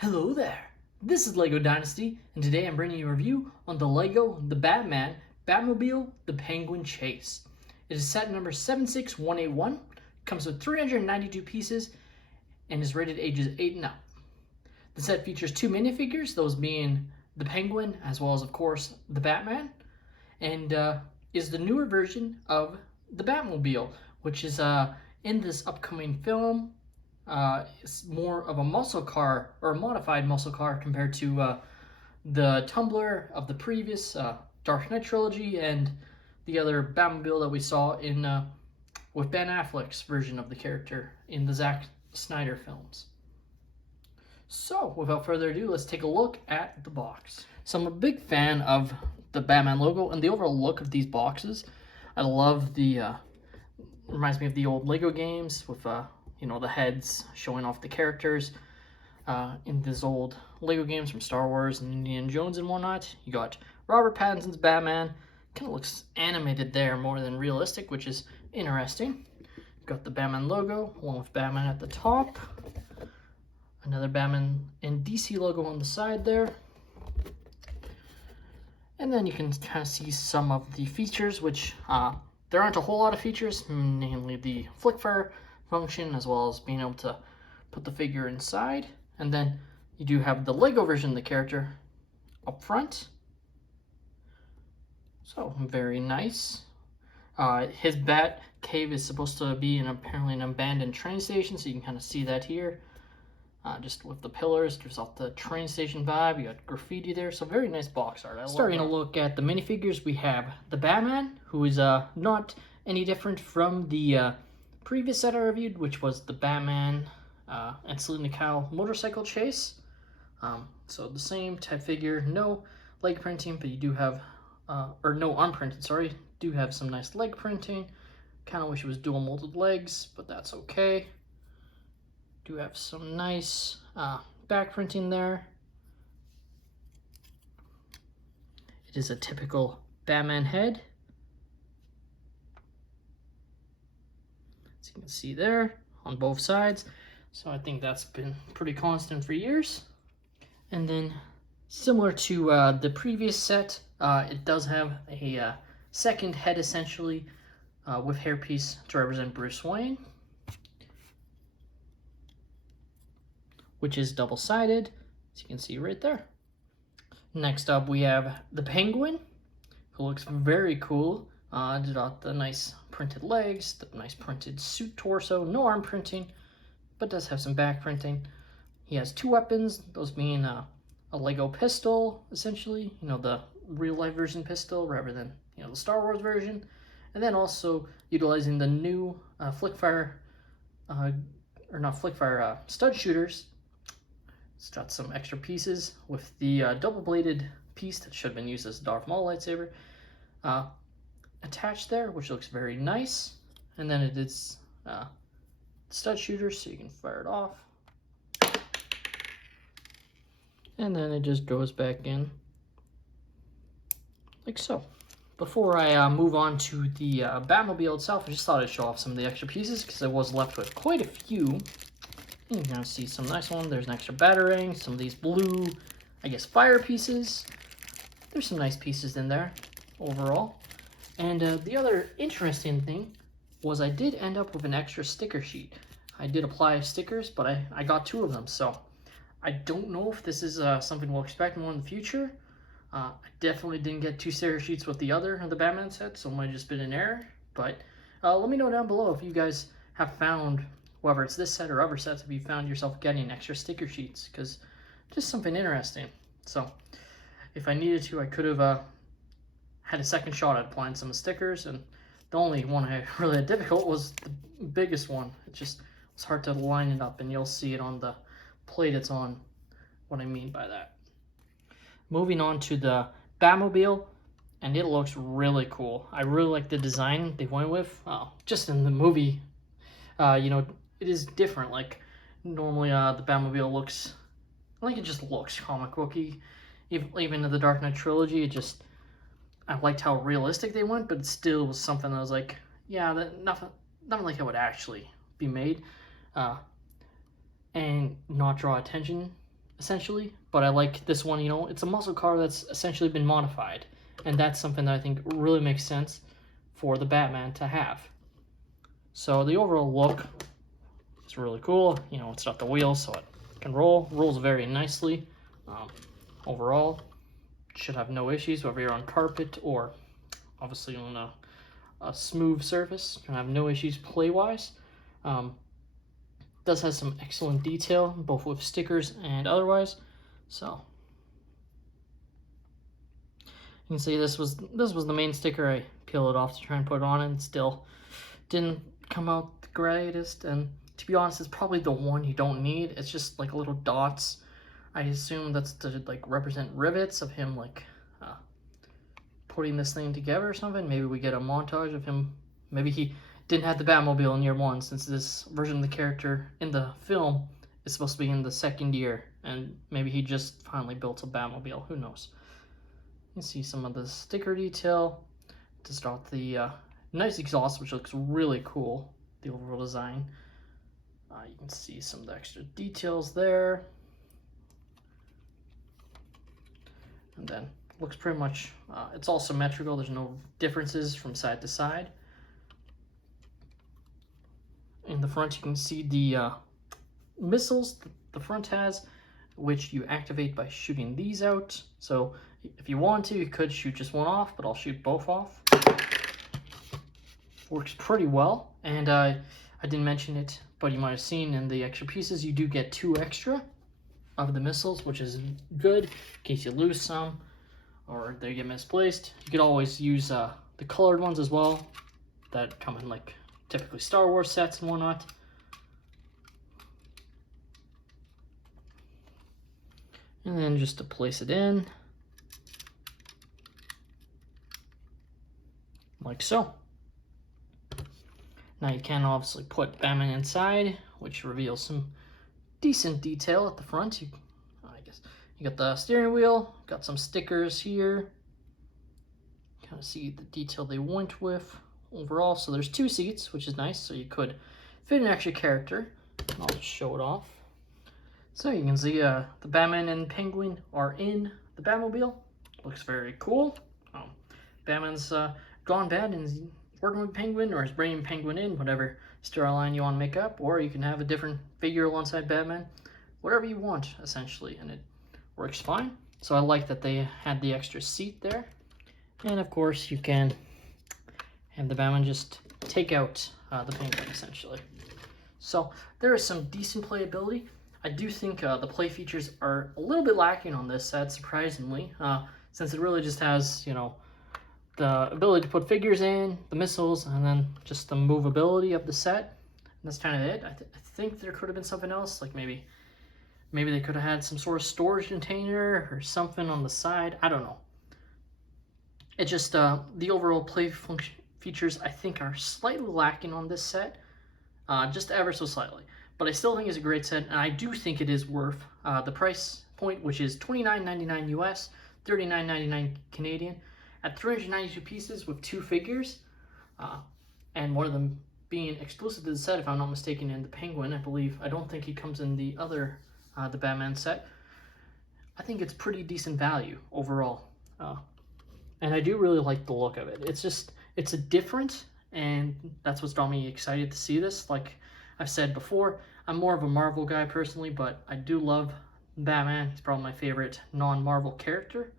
Hello there, this is LEGO Dynasty, and today I'm bringing you a review on the LEGO The Batman Batmobile The Penguin Chase. It is set number 76181, comes with 392 pieces, and is rated ages 8 and up. The set features two minifigures, those being the Penguin as well as, of course, the Batman, and is the newer version of the Batmobile, which is in this upcoming film. It's more of a muscle car, or a modified muscle car, compared to the Tumbler of the previous Dark Knight trilogy and the other Batmobile that we saw in with Ben Affleck's version of the character in the Zack Snyder films. So, without further ado, let's take a look at the box. So I'm a big fan of the Batman logo and the overall look of these boxes. I love the, reminds me of the old LEGO games with the heads showing off the characters in these old LEGO games from Star Wars and Indiana Jones and whatnot. You got Robert Pattinson's Batman. Kind of looks animated there more than realistic, which is interesting. You've got the Batman logo along with Batman at the top. Another Batman and DC logo on the side there. And then you can kind of see some of the features, which there aren't a whole lot of features, namely the flickfire function, as well as being able to put the figure inside. And then you do have the LEGO version of the character up front. So very nice. His bat cave is supposed to be apparently an abandoned train station, so you can kind of see that here. Just with the pillars, gives off the train station vibe. You got graffiti there, so very nice box art. Starting to look at the minifigures, we have the Batman, who is not any different from the previous set I reviewed, which was the Batman and Selina Kyle motorcycle chase. So the same type figure, no leg printing, but you do have, or no unprinted, sorry, do have some nice leg printing. Kind of wish it was dual molded legs, but that's okay. Do have some nice back printing there. It is a typical Batman head, as you can see there on both sides. So I think that's been pretty constant for years. And then similar to the previous set, it does have a second head essentially with hairpiece to represent Bruce Wayne, which is double-sided, as you can see right there. Next up, we have the Penguin, who looks very cool. Did out the nice printed legs, the nice printed suit torso, no arm printing, but does have some back printing. He has two weapons, those being a LEGO pistol, essentially, the real-life version pistol, rather than, the Star Wars version. And then also utilizing the new stud shooters. It's got some extra pieces with the double-bladed piece that should have been used as a Darth Maul lightsaber attached there, which looks very nice. And then it is stud shooters, so you can fire it off. And then it just goes back in like so. Before I move on to the Batmobile itself, I just thought I'd show off some of the extra pieces because I was left with quite a few. You can see some nice ones. There's an extra batarang, some of these blue, I guess, fire pieces. There's some nice pieces in there overall. And the other interesting thing was I did end up with an extra sticker sheet. I did apply stickers, but I got two of them. So I don't know if this is something we'll expect more in the future. I definitely didn't get two sticker sheets with the other of the Batman set, so it might have just been an error. But let me know down below if you guys have found, whether it's this set or other sets, if you found yourself getting extra sticker sheets, because just something interesting. So if I needed to, I could have had a second shot at applying some stickers, and the only one I really had difficult was the biggest one. It just was hard to line it up, and you'll see it on the plate it's on what I mean by that. Moving on to the Batmobile, and it looks really cool. I really like the design they went with. Just in the movie, it is different. Like normally the Batmobile looks like it just looks comic booky. Even in the Dark Knight trilogy, I liked how realistic they went, but it still was something that was like, yeah, nothing like it would actually be made, and not draw attention essentially, but I like this one, you know, it's a muscle car that's essentially been modified, and that's something that I think really makes sense for the Batman to have. So the overall look is really cool. You know, it's got the wheels, so it can rolls very nicely. Overall, should have no issues, whether you're on carpet or obviously on a smooth surface. Gonna have no issues play-wise. Does have some excellent detail, both with stickers and otherwise. So you can see this was the main sticker. I peeled it off to try and put it on, and still didn't come out the greatest. And to be honest, it's probably the one you don't need. It's just like little dots. I assume that's to like represent rivets of him like putting this thing together or something. Maybe we get a montage of him. Maybe he didn't have the Batmobile in year one, since this version of the character in the film is supposed to be in the second year, and maybe he just finally built a Batmobile. Who knows? You can see some of the sticker detail to start the nice exhaust, which looks really cool. The overall design. You can see some of the extra details there, and then looks pretty much. It's all symmetrical. There's no differences from side to side. In the front, you can see the missiles the front has, which you activate by shooting these out. So if you want to, you could shoot just one off, but I'll shoot both off. Works pretty well. And I didn't mention it, but you might have seen in the extra pieces, you do get 2 extra of the missiles, which is good in case you lose some or they get misplaced. You could always use the colored ones as well that come in like typically Star Wars sets and whatnot. And then just to place it in, like so. Now you can obviously put Batman inside, which reveals some decent detail at the front. I guess you got the steering wheel, got some stickers here. Kind of see the detail they went with overall. So there's 2 seats, which is nice. So you could fit an extra character. I'll just show it off. So you can see the Batman and Penguin are in the Batmobile. Looks very cool. Batman's gone bad and he's working with Penguin, or is bringing Penguin in, whatever storyline you want to make up, or you can have a different figure alongside Batman, whatever you want essentially, and it works fine. So I like that they had the extra seat there. And of course you can have the Batman just take out the Penguin essentially. So there is some decent playability. I do think the play features are a little bit lacking on this set, surprisingly, since it really just has, you know, the ability to put figures in, the missiles, and then just the movability of the set. And that's kind of it. I think there could have been something else, like maybe they could have had some sort of storage container or something on the side. I don't know. It just, the overall play function features I think are slightly lacking on this set, just ever so slightly. But I still think it's a great set, and I do think it is worth the price point, which is $29.99 US, $39.99 Canadian, at 392 pieces with 2 figures, and one of them being exclusive to the set, if I'm not mistaken, in the Penguin, I believe. I don't think he comes in the other, the Batman set. I think it's pretty decent value overall, and I do really like the look of it. It's a different, and that's what's got me excited to see this. Like I've said before, I'm more of a Marvel guy personally, but I do love Batman. He's probably my favorite non-Marvel character.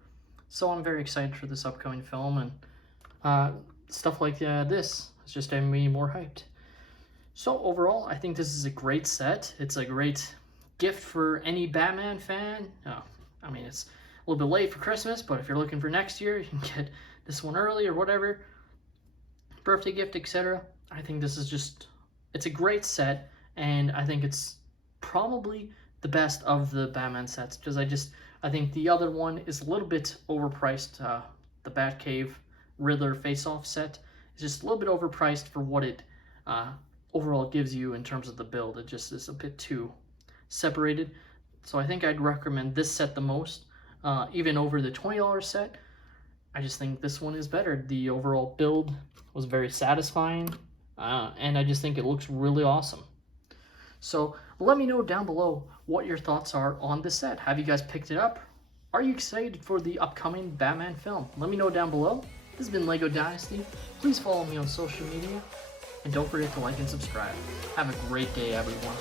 So I'm very excited for this upcoming film, and stuff like this is just getting me more hyped. So overall, I think this is a great set. It's a great gift for any Batman fan. I mean, it's a little bit late for Christmas, but if you're looking for next year, you can get this one early or whatever. Birthday gift, etc. I think this is just, it's a great set, and I think it's probably the best of the Batman sets, because I think the other one is a little bit overpriced. The Batcave Riddler face-off set is just a little bit overpriced for what it overall gives you in terms of the build. It just is a bit too separated. So I think I'd recommend this set the most, even over the $20 set. I just think this one is better. The overall build was very satisfying, and I just think it looks really awesome. So Let me know down below what your thoughts are on this set. Have you guys picked it up? Are you excited for the upcoming Batman film? Let me know down below. This has been LEGO Dynasty. Please follow me on social media. And don't forget to like and subscribe. Have a great day, everyone.